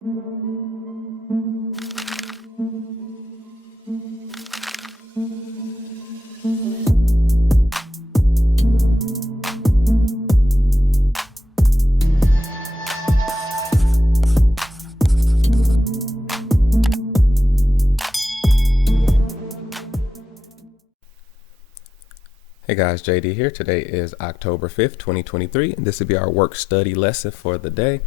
Hey guys, JD here. Today is October 5th, 2023, and this will be our work study lesson for the day.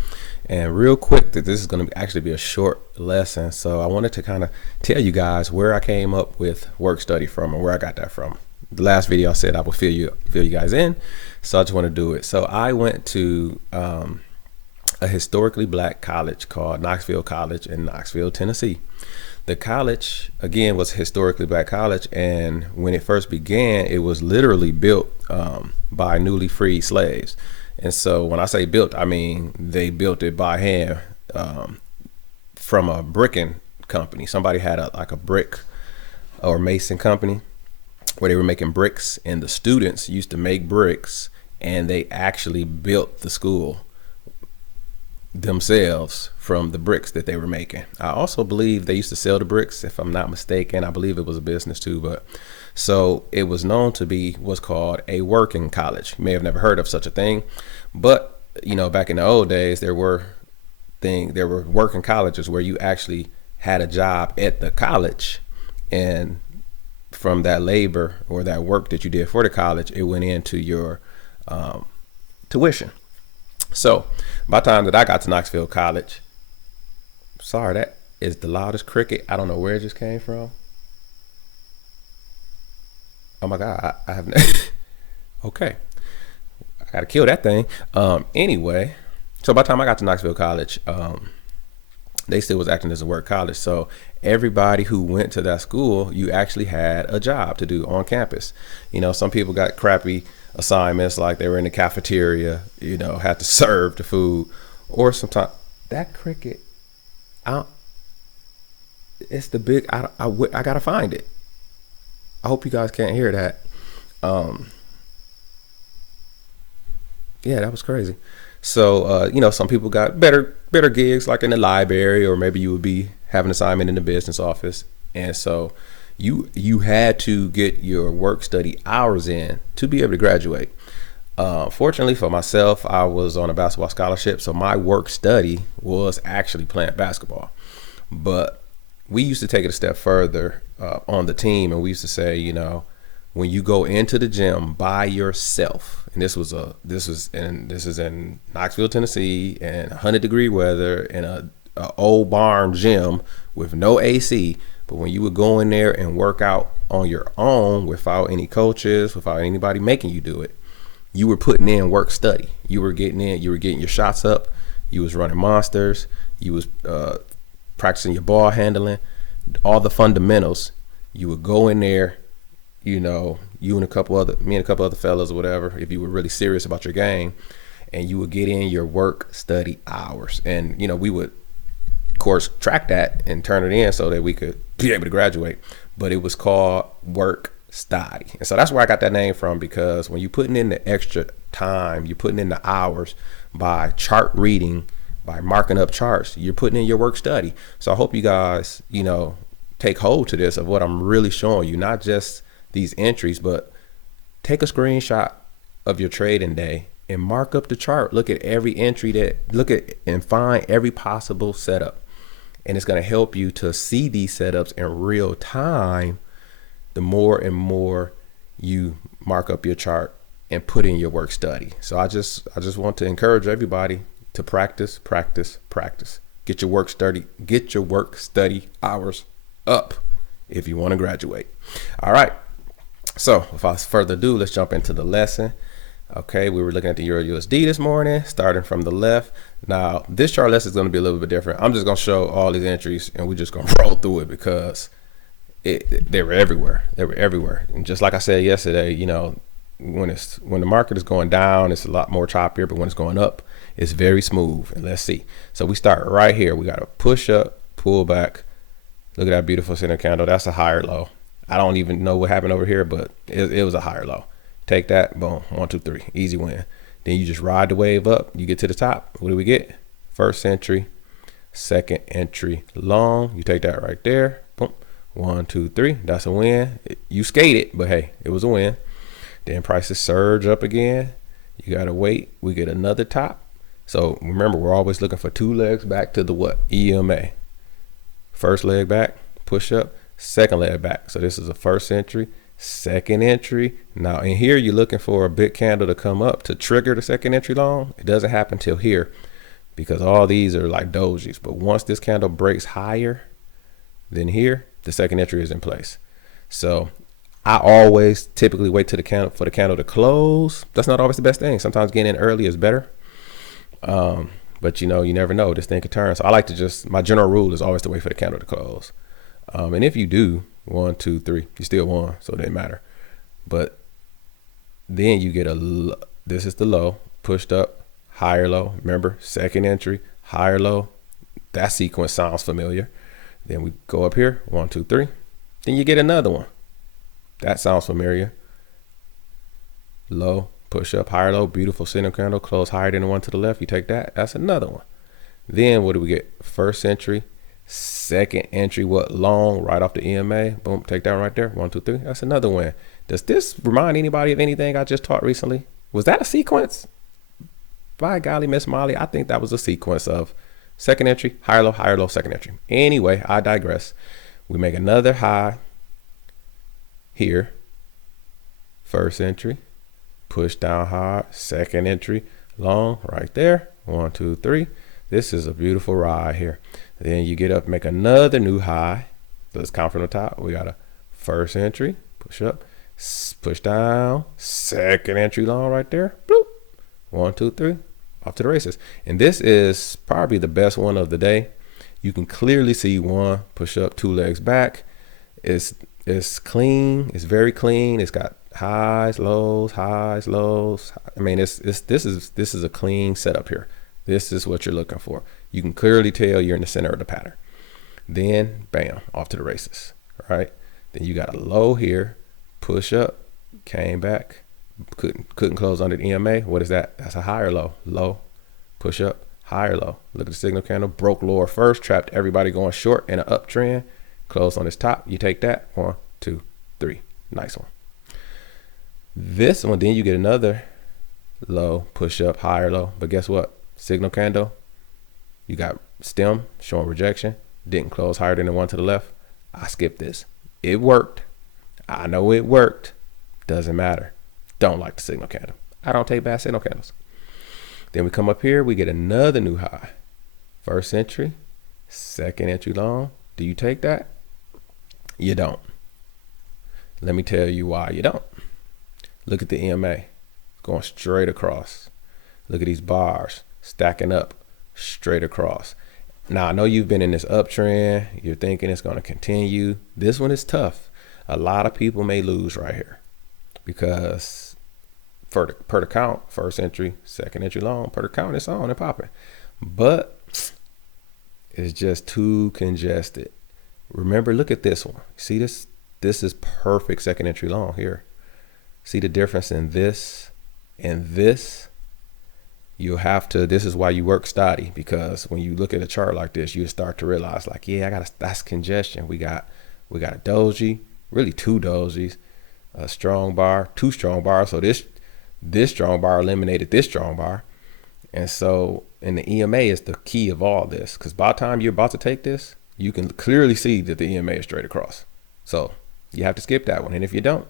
And real quick, that this is going to actually be a short lesson, so I wanted to kind of tell you guys where I came up with work study from and where I got that from. The last video I said I would fill you guys in, so I just want to do it. So I went to a historically black college called Knoxville College in Knoxville, Tennessee. The college, again, was a historically black college, and when it first began, it was literally built by newly freed slaves. And so when I say built, I mean they built it by hand from a bricking company. Somebody had a brick or mason company where they were making bricks, and the students used to make bricks, and they actually built the school themselves from the bricks that they were making. I also believe they used to sell the bricks, if I'm not mistaken. I believe it was a business too, but so it was known to be what's called a working college. You may have never heard of such a thing, but you know, back in the old days, there were working colleges where you actually had a job at the college, and from that labor or that work that you did for the college, it went into your tuition. So by the time that I got to Knoxville College, sorry, that is the loudest cricket. I don't know where it just came from. Oh my God, I have okay. I gotta kill that thing. Anyway, so by the time I got to Knoxville College, they still was acting as a work college. So everybody who went to that school, you actually had a job to do on campus. You know, some people got crappy assignments, like they were in the cafeteria, you know, had to serve the food, or sometimes that cricket, it's the big, I gotta find it. I hope you guys can't hear that. Yeah, that was crazy. So, you know, some people got better gigs, like in the library, or maybe you would be having an assignment in the business office. And so you had to get your work study hours in to be able to graduate. Fortunately for myself, I was on a basketball scholarship, so my work study was actually playing basketball. But we used to take it a step further on the team, and we used to say, you know, when you go into the gym by yourself, and this is in Knoxville, Tennessee, and 100-degree weather in a old barn gym with no AC. But when you would go in there and work out on your own without any coaches, without anybody making you do it, you were putting in work study. You were getting your shots up. You was running monsters. You was practicing your ball handling, all the fundamentals. You would go in there, you know, me and a couple other fellas or whatever, if you were really serious about your game, and you would get in your work study hours. And, you know, we would, of course, track that and turn it in so that we could be able to graduate. But it was called work study. And so that's where I got that name from, because when you're putting in the extra time, you're putting in the hours by chart reading, by marking up charts, you're putting in your work study. So I hope you guys, you know, take hold to this of what I'm really showing you, not just these entries, but take a screenshot of your trading day and mark up the chart. Look at every entry and find every possible setup. And it's going to help you to see these setups in real time. The more and more you mark up your chart and put in your work study. So I just want to encourage everybody to practice. Get your work study hours up if you want to graduate. All right. So without further ado, let's jump into the lesson. Okay, we were looking at the Euro USD this morning, starting from the left. Now, this chart lesson is going to be a little bit different. I'm just going to show all these entries, and we're just going to roll through it because they were everywhere. And just like I said yesterday, you know, when the market is going down, it's a lot more choppier, but when it's going up, it's very smooth. And let's see. So we start right here. We got a push up, pull back. Look at that beautiful center candle. That's a higher low. I don't even know what happened over here, but it was a higher low. Take that, boom, 1, 2, 3, easy win. Then you just ride the wave up. You get to the top. What do we get? First entry, second entry long. You take that right there. Boom. 1, 2, 3. That's a win. You skated, but hey, it was a win. Then prices surge up again. You gotta wait. We get another top. So remember, we're always looking for 2 legs back to the what? EMA. First leg back, push up, second leg back. So this is a first entry, second entry. Now in here, you're looking for a big candle to come up to trigger the second entry long. It doesn't happen till here because all these are like dojis. But once this candle breaks higher than here, the second entry is in place. So I always typically wait to the candle for the candle to close. That's not always the best thing. Sometimes getting in early is better. But you never know. This thing could turn. So I like to my general rule is always to wait for the candle to close. And if you do 1, 2, 3, you still won. So it didn't matter. But then you get this is the low, pushed up, higher low. Remember, second entry, higher low. That sequence sounds familiar. Then we go up here, 1, 2, 3. Then you get another one. That sounds familiar. Low, push up, higher low, beautiful signal candle, close higher than the one to the left. You take that. That's another one. Then what do we get? First entry, second entry, what? Long, right off the EMA. Boom, take that one right there. 1, 2, 3. That's another win. Does this remind anybody of anything I just taught recently? Was that a sequence? By golly, Miss Molly, I think that was a sequence of second entry, higher low, second entry. Anyway, I digress. We make another high here. First entry. Push down hard, second entry, long, right there. 1, 2, 3. This is a beautiful ride here. Then you get up, make another new high. Let's count from the top. We got a first entry, push up, push down, second entry long right there. Bloop. 1, 2, 3. Off to the races. And this is probably the best one of the day. You can clearly see one, push up, 2 legs back. It's clean. It's very clean. It's got highs, lows. I mean, this is a clean setup here. This is what you're looking for. You can clearly tell you're in the center of the pattern. Then bam, off to the races. Right? Then you got a low here, push up, came back, couldn't close under the EMA. What is that? That's a higher low. Low, push up, higher low. Look at the signal candle, broke lower first, trapped everybody going short in an uptrend. Close on this top. You take that. 1, 2, 3. Nice one. This one, then you get another low, push up, higher low. But guess what? Signal candle. You got stem showing rejection. Didn't close higher than the one to the left. I skipped this. It worked. I know it worked. Doesn't matter. Don't like the signal candle. I don't take bad signal candles. Then we come up here. We get another new high. First entry. Second entry long. Do you take that? You don't. Let me tell you why you don't. Look at the EMA going straight across. Look at these bars stacking up straight across. Now, I know you've been in this uptrend. You're thinking it's going to continue. This one is tough. A lot of people may lose right here because per the count, first entry, second entry long, per the count, it's on and popping. But it's just too congested. Remember, look at this one. See this? This is perfect second entry long here. See the difference in this and this? You'll have to, this is why you work steady, because when you look at a chart like this, you start to realize like, yeah, that's congestion. We got a doji, really 2 dojis, a strong bar, 2 strong bars. So this strong bar eliminated this strong bar. And so, and the EMA is the key of all this, because by the time you're about to take this, you can clearly see that the EMA is straight across. So you have to skip that one. And if you don't,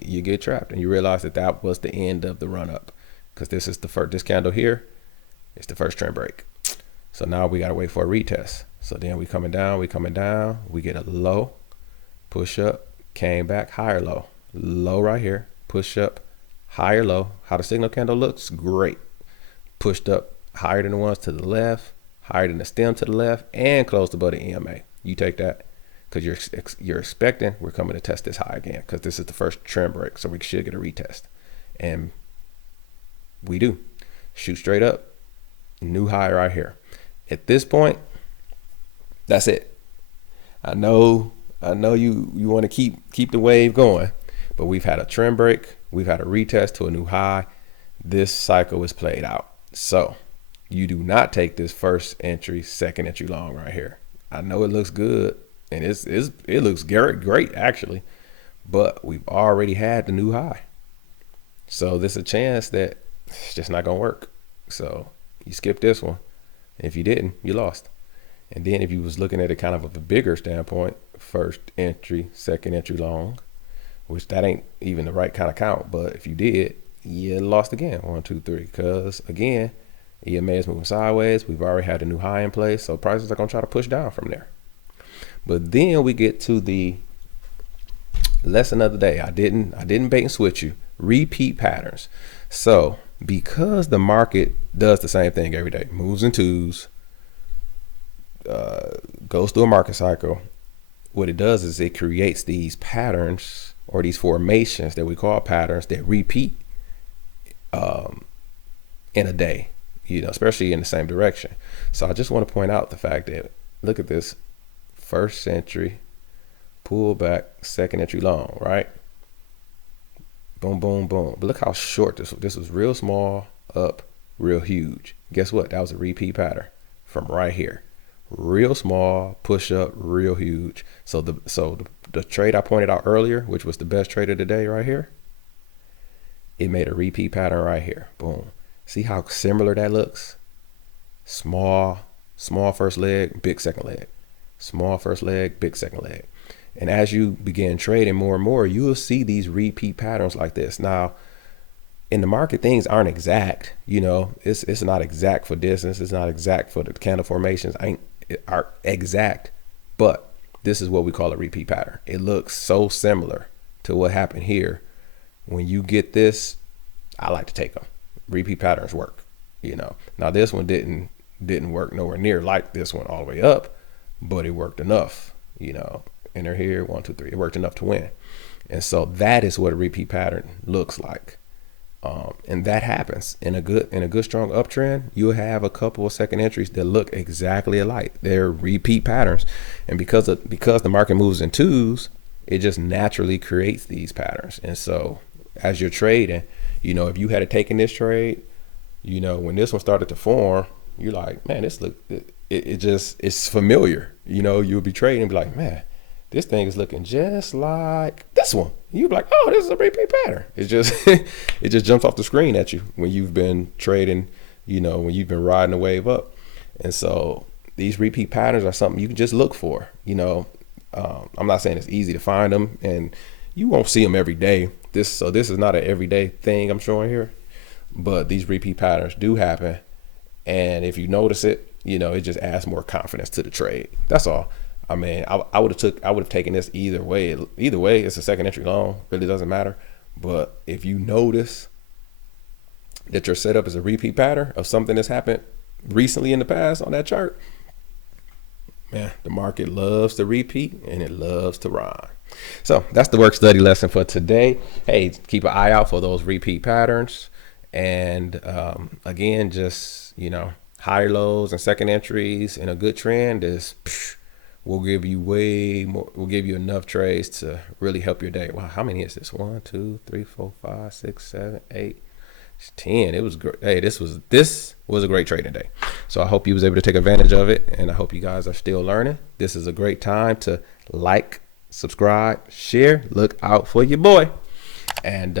you get trapped and you realize that was the end of the run up, because this is the first, this candle here is the first trend break. So now we got to wait for a retest. So then we coming down, we get a low, push up, came back, higher low, low right here, push up, higher low. How the signal candle looks? Great. Pushed up higher than the ones to the left, higher than the stem to the left, and closed above the EMA. You take that, because you're expecting we're coming to test this high again, because this is the first trend break, so we should get a retest. And we do. Shoot straight up, new high right here. At this point, that's it. I know you want to keep the wave going, but we've had a trend break, we've had a retest to a new high. This cycle is played out. So You do not take this first entry, second entry long right here. I know it looks good, and it looks great actually, but we've already had the new high. So there's a chance that it's just not gonna work. So you skip this one. If you didn't, you lost. And then if you was looking at it kind of a bigger standpoint, first entry, second entry long, which that ain't even the right kind of count, but if you did, you lost again. 1, 2, 3. Because again, EMA is moving sideways. We've already had a new high in place, so prices are gonna try to push down from there. But then we get to the lesson of the day. I didn't bait and switch you. Repeat patterns. So because the market does the same thing every day, moves in twos, goes through a market cycle, what it does is it creates these patterns or these formations that we call patterns that repeat in a day, especially in the same direction. So I just want to point out the fact that, look at this, first entry, pull back, second entry long, right? Boom, boom, boom. But look how short this was. Real small, up, real huge. Guess what? That was a repeat pattern from right here. Real small, push up, real huge. So the trade I pointed out earlier, which was the best trade of the day right here, it made a repeat pattern right here. Boom. See how similar that looks? Small first leg, big second leg. Small first leg, big second leg. And as you begin trading more and more, you will see these repeat patterns like this. Now, in the market, things aren't exact. It's not exact for distance. It's not exact for the candle formations. Are exact, but this is what we call a repeat pattern. It looks so similar to what happened here. When you get this, I like to take them. Repeat patterns work. Now this one didn't work nowhere near like this one all the way up, but it worked enough. Enter here, 1, 2, 3. It worked enough to win. And so that is what a repeat pattern looks like. And that happens in a good strong uptrend. You'll have a couple of second entries that look exactly alike. They're repeat patterns. And because the market moves in twos, it just naturally creates these patterns. And so as you're trading, if you had taken this trade, when this one started to form, you're like, man, it's familiar. You'll be trading and be like, man, this thing is looking just like this one. You'll be like, oh, this is a repeat pattern. It just jumps off the screen at you when you've been trading, when you've been riding the wave up. And so these repeat patterns are something you can just look for. I'm not saying it's easy to find them, and you won't see them every day. This is not an everyday thing I'm showing here, but these repeat patterns do happen. And if you notice it, it just adds more confidence to the trade. That's all. I mean, I would have taken this either way. Either way, it's a second entry long. Really doesn't matter. But if you notice that your setup is a repeat pattern of something that's happened recently in the past on that chart, man, the market loves to repeat and it loves to rhyme. So that's the work study lesson for today. Hey, keep an eye out for those repeat patterns. And again, just, higher lows and second entries in a good trend is will give you way more. We'll give you enough trades to really help your day. Wow, how many is this? 1, 2, 3, 4, 5, 6, 7, 8, 10. It was great. Hey, this was a great trading day. So I hope you was able to take advantage of it, and I hope you guys are still learning. This is a great time to like, subscribe, share. Look out for your boy, and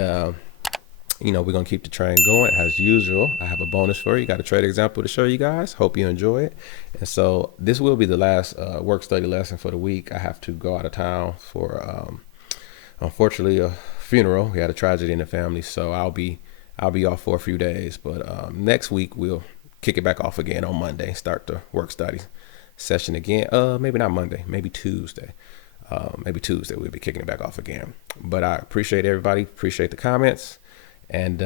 we're gonna keep the train going as usual. I have a bonus for you. Got a trade example to show you guys. Hope you enjoy it. And so this will be the last work study lesson for the week. I have to go out of town for unfortunately a funeral. We had a tragedy in the family, so I'll be off for a few days. But next week we'll kick it back off again on Monday. Start the work study session again. Maybe not Monday. Maybe Tuesday. We'll be kicking it back off again. But I appreciate everybody. Appreciate the comments. And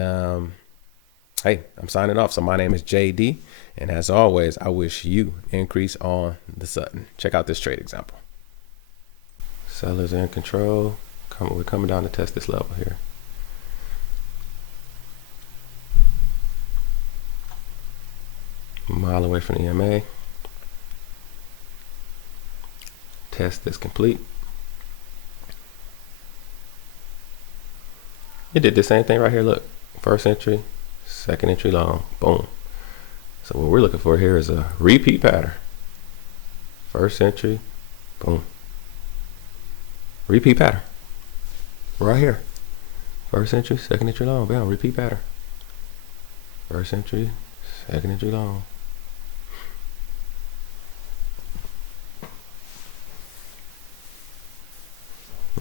hey, I'm signing off. So my name is JD. And as always, I wish you increase on the Sutton. Check out this trade example. Sellers in control. We're coming down to test this level here. A mile away from the EMA. Test is complete. It did the same thing right here. Look, first entry, second entry long, boom. So what we're looking for here is a repeat pattern. First entry, boom. Repeat pattern. Right here. First entry, second entry long, bam, repeat pattern. First entry, second entry long.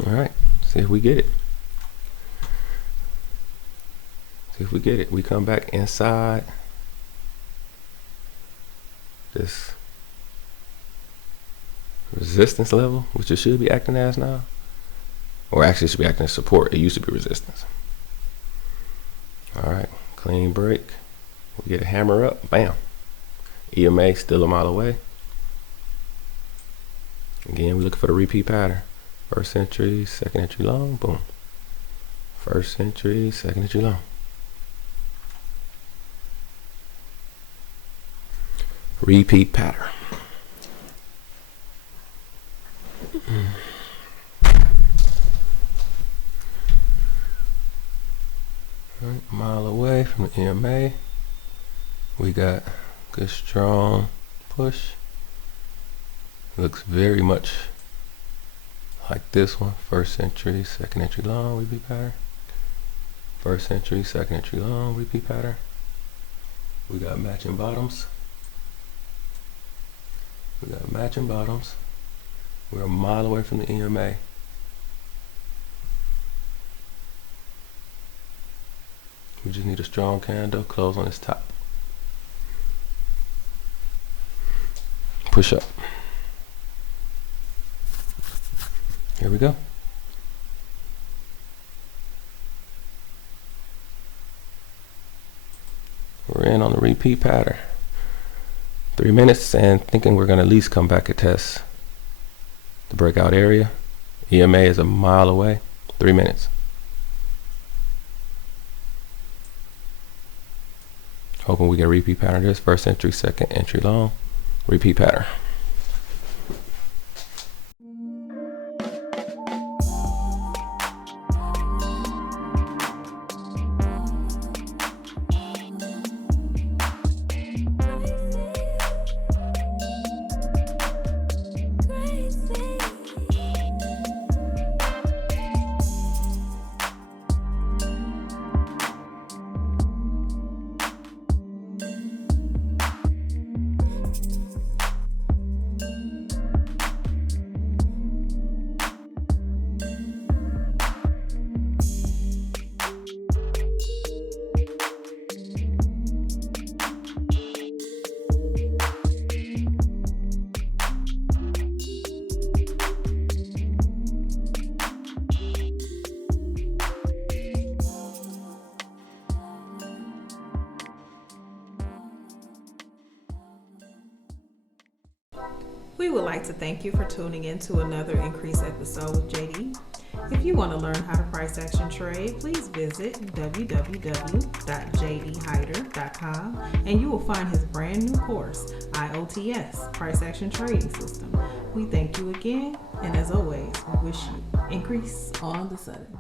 All right, see if we get it. See if we get it. We come back inside this resistance level, which it should be acting as now. Or actually it should be acting as support. It used to be resistance. All right, clean break. We get a hammer up, bam. EMA still a mile away. Again, we look for the repeat pattern. First entry, second entry long, boom. First entry, second entry long. Repeat pattern. Right, a mile away from the EMA. We got good strong push. Looks very much like this one. First entry, second entry long, repeat pattern. First entry, second entry long, repeat pattern. We got matching bottoms. We got matching bottoms. We're a mile away from the EMA. We just need a strong candle, close on its top. Push up. Here we go. We're in on the repeat pattern. 3 minutes and thinking we're gonna at least come back and test the breakout area. EMA is a mile away. 3 minutes. Hoping we get a repeat pattern. This first entry, second entry long, repeat pattern. We would like to thank you for tuning in to another Increase episode with JD. If you want to learn how to price action trade, please visit www.jdhyder.com and you will find his brand new course, IOTS, Price Action Trading System. We thank you again, and as always, we wish you increase on the sudden.